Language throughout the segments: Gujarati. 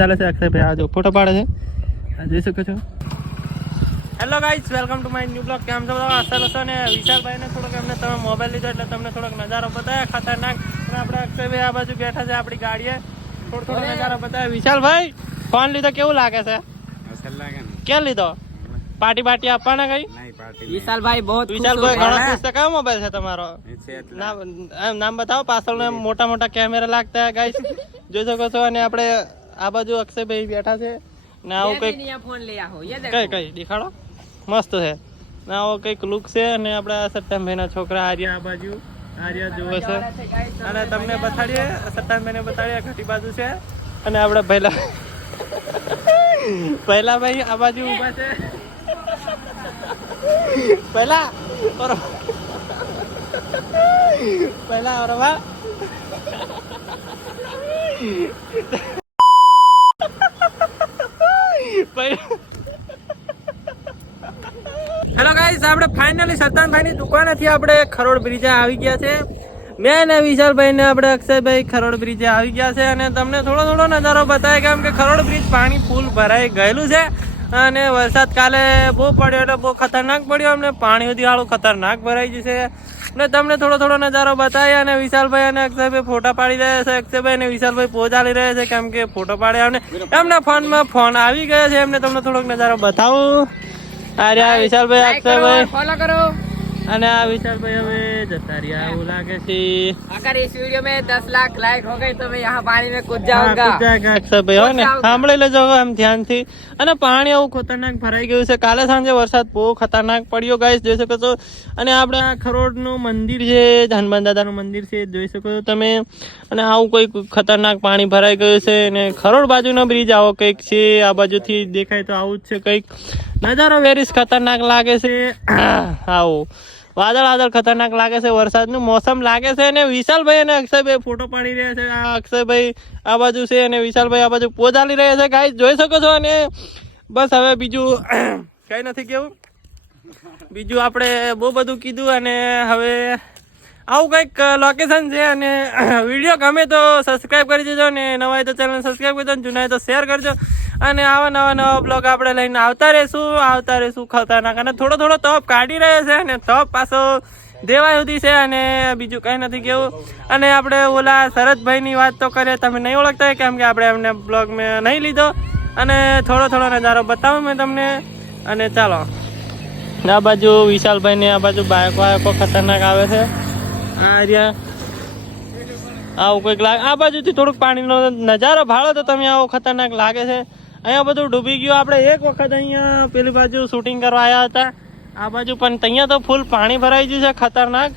ચાલે છે અક્ષયભાઈ આ જો ફોટો પાડે છે જોઈ શકો છો. Hello guys, welcome to my new blog. કેમ છો બધા? અસલ હશો ને. વિશાલભાઈને થોડોક એમને તમે મોબાઈલ લીધો એટલે તમને થોડોક નજારો બતાવ્યા ખતરનાક. અને આપણે અક્ષયભાઈ આ બાજુ બેઠા છે આપણી ગાડીએ, થોડો નજારો બતાવ્યા. વિશાલભાઈ ફોન લીધો કેવું લાગે છે? ક્યાં લીધો? પાર્ટી પાર્ટી આપવાના કઈ? વિશાલભાઈ વિશાલભાઈ ઘણા ખુશ છે. કયો મોબાઈલ છે તમારો? નામ બતાવો. પાછળ મોટા મોટા કેમેરા લાગતા ગાઈઝ જોઈ શકો છો. અને આપણે આ બાજુ અક્ષયભાઈ બેઠા છે ને આવું કઈક કઈ દેખાડો મસ્ત છે ને આવો કઈક લુક છે. અને આપડા સત્તાનભાઈ ના છોકરા આર્યા આ બાજુ આર્યા જોવે છે અને તમને બતાડીએ સત્તાનભાઈ ને બતાડીએ ઘટી બાજુ છે. અને આપડે પહેલા ભાઈ આ બાજુ ઉભા છે. પહેલા ઓરવા હેલો ગાઈસ, આપણે ફાઇનલી સત્તાનભાઈ ની દુકાનેથી આપણે ખરોડ બ્રિજે આવી ગયા છે. મેં ને વિશાલભાઈ ને આપણે અક્ષયભાઈ ખરોડ બ્રિજે આવી ગયા છે અને તમને થોડો નજારો બતાવે કેમ કે ખરોડ બ્રિજ પાણી ફૂલ ભરાઈ ગયેલું છે. અને વરસાદ કાલે બહુ પડ્યો એટલે બહુ ખતરનાક પડ્યો. અમને પાણી સુધી વાળું ખતરનાક ભરાઈ જશે ને તમને થોડો નજારો બતાવીએ. અને વિશાલભાઈ અને અક્ષયભાઈ ફોટા પાડી રહ્યા છે. અક્ષયભાઈ અને વિશાલભાઈ પોઝ આલી રહ્યા છે કેમ કે ફોટો પાડ્યા. અને એમના ફોનમાં ફોન આવી ગયા છે. એમને તમને થોડોક નજારો બતાવું. અરે આ વિશાલભાઈ અક્ષયભાઈ फॉलो करो. અને આ વિશાલભાઈ હવે જતા રહ્યા એવું લાગે છે. अगर इस वीडियो में 10 लाख लाइक हो गए तो मैं यहाँ पानी में कूद जाऊंगा. અક્ષયભાઈ હો ને સાંભળી લેજો આમ ધ્યાનથી. અને પાણી આવું ખતરનાક ભરાઈ ગયું છે. કાલે સાંજે વરસાદ બહુ ખતરનાક પડ્યો ગાઈસ જોઈ શકો છો. અને આપણે આ ખરોડ નું મંદિર છે, હનુમાન દાદા નું મંદિર છે જોઈ શકો છો તમે. અને આવું કઈક ખતરનાક પાણી ભરાઈ ગયું છે. અને ખરોડ બાજુનો બ્રિજ આવો કઈક છે. આ બાજુથી દેખાય તો આવું જ છે કઈક નજારો વેરીસ ખતરનાક લાગે છે. આવું વાદળ ખતરનાક લાગે છે. વરસાદનું મોસમ લાગે છે. અને વિશાલભાઈ અને અક્ષયભાઈ ફોટો પાડી રહ્યા છે. આ અક્ષયભાઈ આ બાજુ છે અને વિશાલભાઈ આ બાજુ પોઝ આલી રહ્યા છે ગાઈસ જોઈ શકો છો. અને બસ હવે બીજું કઈ નથી કેવું. બીજું આપણે બહુ બધું કીધું. અને હવે આવું કંઈક લોકેશન છે. અને વિડીયો ગમે તો સબસ્ક્રાઈબ કરી દેજો. ને નવા હોય તો ચેનલ સબસ્ક્રાઈબ કરી દો, જૂના હોય તો શેર કરજો. અને આવા નવા બ્લોગ આપણે લઈને આવતા રહેશું ખતરનાક. અને થોડો તપ કાઢી રહ્યા છે. અને તપ પાછો દેવાય સુધી છે. અને બીજું કંઈ નથી કેવું. અને આપણે ઓલા શરદભાઈની વાત તો કરીએ, તમે નહીં ઓળખતા કેમ કે આપણે એમને બ્લોગ મેં નહીં લીધો. અને થોડો નજારો બતાવું મેં તમને. અને ચાલો આ બાજુ વિશાલભાઈ ને આ બાજુ બાયકો ખતરનાક આવે છે. આવું કોઈક લાગે. આ બાજુથી થોડુંક પાણીનો નજારો ભાળો તો તમે આવો ખતરનાક લાગે છે. અહીંયા બધું ડૂબી ગયું. આપણે એક વખત અહીંયા પેલી બાજુ શૂટિંગ કરવા આવ્યા હતા આ બાજુ, પણ અહીંયા તો ફૂલ પાણી ભરાઈ ગયું છે ખતરનાક.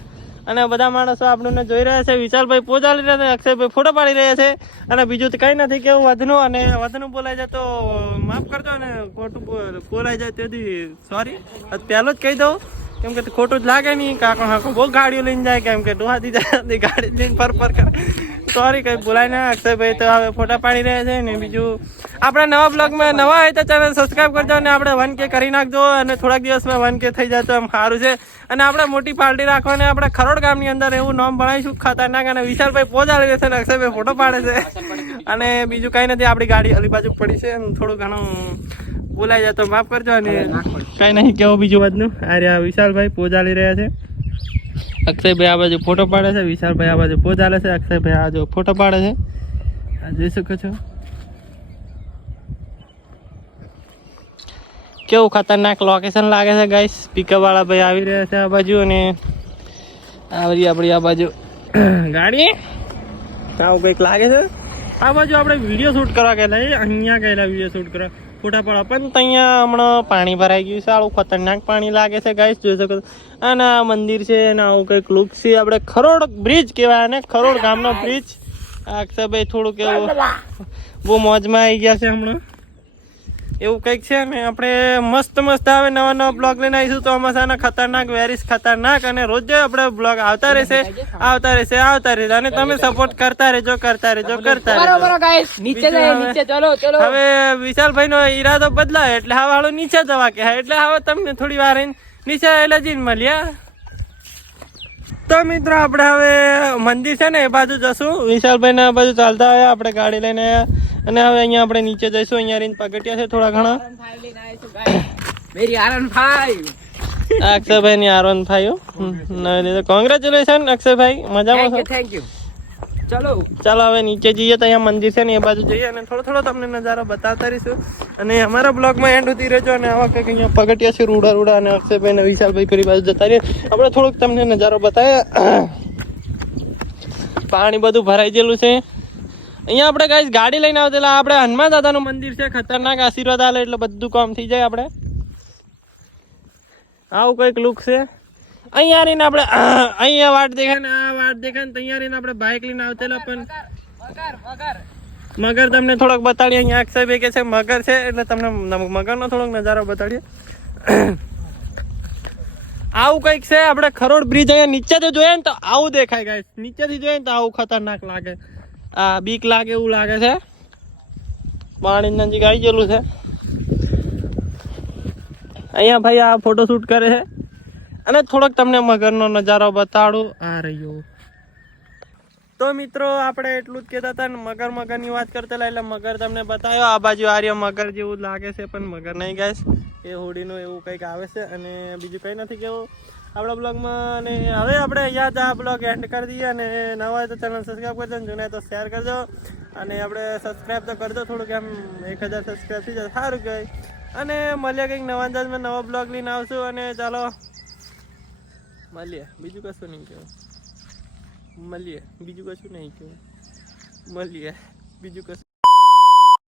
અને બધા માણસો આપણને જોઈ રહ્યા છે. વિશાલભાઈ પોઝ આલી રહ્યા છે, અક્ષયભાઈ ફોટો પાડી રહ્યા છે. અને બીજું તો કંઈ નથી કેવું વધનું. અને વધનું બોલાઈ જાય તો માફ કરજો. અને ખોટું બોલાઈ જાય તેથી સોરી. પહેલું જ કહી દઉં કેમ કે ખોટું જ લાગે નહીં. કાકો બહુ ગાડીઓ લઈને જાય કેમ કે ડોહાથી જાય ગાડી લઈને ફર કરે. સોરી કઈ બોલાય ના. અક્ષયભાઈ તો હવે ફોટા પાડી રહ્યા છે. ને બીજું આપણા નવા બ્લોગમાં નવા હોય તો ચેનલ સબસ્ક્રાઈબ કરજો. અને આપણે 1K કરી નાખજો. અને થોડાક દિવસમાં 1K થઈ જાય તો એમ સારું છે. અને આપણે મોટી પાર્ટી રાખવાની. આપણે ખરોડ ગામની અંદર એવું નામ બનાવીશું ખતરનાક. અને વિશાલભાઈ પોઝ આલી રહેશે અને અક્ષયભાઈ ફોટો પાડે છે. અને બીજું કઈ નથી. આપણી ગાડી અલી બાજુ પડી છે. થોડું ઘણું બોલાઈ જાય તો માફ કરજો. અને કઈ નહીં કેવું બીજું વધનું. અરે વિશાલભાઈ પોઝ આલી રહ્યા છે. અક્ષયભાઈ આ બાજુ ફોટો પાડે છે. વિશાલભાઈ આ બાજુ પોઝ આલે છે. અક્ષયભાઈ આ જો ફોટો પાડે છે. આ જોઈ શકો છો કેવું ખતરનાક લોકેશન લાગે છે ગાઈસ. પિકઅપ વાળા ભાઈ આવી રહ્યા છે આ બાજુ. અને આપણી આ બાજુ ગાડી આવું કંઈક લાગે છે. આ બાજુ આપણે વિડીયો શૂટ કરવા ગયેલા. અહીંયા ગયેલા વિડીયો શૂટ કરવા ફોટા પડવા. પણ અહીંયા હમણાં પાણી ભરાઈ ગયું છે. આવું ખતરનાક પાણી લાગે છે ગાઈસ જોઈ શકો. અને આ મંદિર છે અને આવું કંઈક લુક છે. આપણે ખરોડ બ્રિજ કહેવાય અને ખરોડ ગામનો બ્રિજ. અક્ષયભાઈ થોડુંક એવું બહુ મોજમાં આવી ગયા છે હમણાં એવું કંઈક છે. ને આપણે મસ્ત આવે નવા બ્લોગ લઈને આવીશું તો ચોમાસાના ખતરનાક વેરીસ ખતરનાક. અને રોજ આપણે બ્લોગ આવતા રહેશે. અને તમે સપોર્ટ કરતા રહેજો. હવે વિશાલભાઈ નો ઈરાદો બદલાય એટલે હવે હાલો નીચે જવા કે. એટલે હવે તમને થોડી વાર નીચે એટલે જઈને મળ્યા. તો મિત્રો આપણે હવે મંદિર છે ને એ બાજુ જશું. વિશાલભાઈ ને બાજુ ચાલતા હોય આપણે ગાડી લઈને અને હવે અહીંયા આપણે નીચે જઈશું. અહીંયા રહીને પગથિયા છે થોડા ઘણા. R15 લઈને આવ્યો છું guys. મેરી R15. અક્ષયભાઈ ની R15 નવી લીધે. કોંગ્રેચ્યુલેશન અક્ષયભાઈ, મજામાં છો? Thank you. ચલો ચાલો હવે નીચે જઈએ તો અહીંયા મંદિર છે ને એ બાજુ જઈએ અને થોડો તમને નજારો બતાવતા રહીશું. અને અમારા બ્લોગમાં એન્ડ સુધી રહેજો. અને આવા કંઈક અહીંયા પગથિયા છે રૂડા અને અક્ષયભાઈ ને વિશાલભાઈ પેલી બાજુ જતા રહીએ. આપણે થોડુંક તમને નજારો બતાવીએ. પાણી બધું ભરાઈ ગયેલું છે અહીંયા. આપણે ગાઈસ ગાડી લઈને આવતેલા. આપણે હનુમાન દાદાનું મંદિર છે, ખતરનાક આશીર્વાદ આલે એટલે બધું કામ થઈ જાય. આપણે આવું કંઈક લુક છે. અહીંયા રહીને આપણે અહીંયા વાટ દેખાય ને આ વાટ દેખાય ને અહીંયા રહીને આપણે બાઇક લઈને આવતેલા. પણ મગર તમને થોડોક બતાડીએ. અહીંયા અક્ષયભાઈ કે છે મગર છે એટલે તમને મગરનો થોડોક નજારો બતાડીએ. આવું કંઈક છે. આપણે ખરોડ બ્રિજ અહીંયા નીચેથી જોઈએ ને તો આવું દેખાય ગાઈસ. નીચેથી જોઈએ ને તો આવું ખતરનાક લાગે. આ બીક લાગે એવું લાગે છે. પાણી નજીક આવી ગયેલું છે. અહીંયા ભાઈ આ ફોટોશૂટ કરે છે અને થોડોક તમને મગરનો નજારો બતાડું. આ રહ્યો. તો મિત્રો આપણે એટલું જ કહેતા હતા ને મગરની વાત કરતા એટલે મગર તમને બતાવ્યો. આ બાજુ આર્ય મગર જેવું લાગે છે પણ મગર નહીં ગાઈસ, એ હોડીનું એવું કંઈક આવે છે. અને બીજું કંઈ નથી કેવું આપણા બ્લોગમાં. અને હવે આપણે અહીંયા જ આ બ્લોગ એન્ડ કરી દઈએ. અને નવા હોય તો ચેનલ સબસ્ક્રાઈબ કરજો, જૂના હોય તો શેર કરજો. અને આપણે સબસ્ક્રાઈબ તો કરજો થોડુંક, એમ 1000 સબસ્ક્રાઈબ થઈ જાય સારું કહેવાય. અને મળીએ કંઈક નવા અંદાજમાં નવા બ્લોગ લઈને આવશું. અને ચાલો મળીએ. બીજું કશું નહીં કહેવું. મળીએ બીજું કશું નહીં કહેવું. મળીએ બીજું કશું.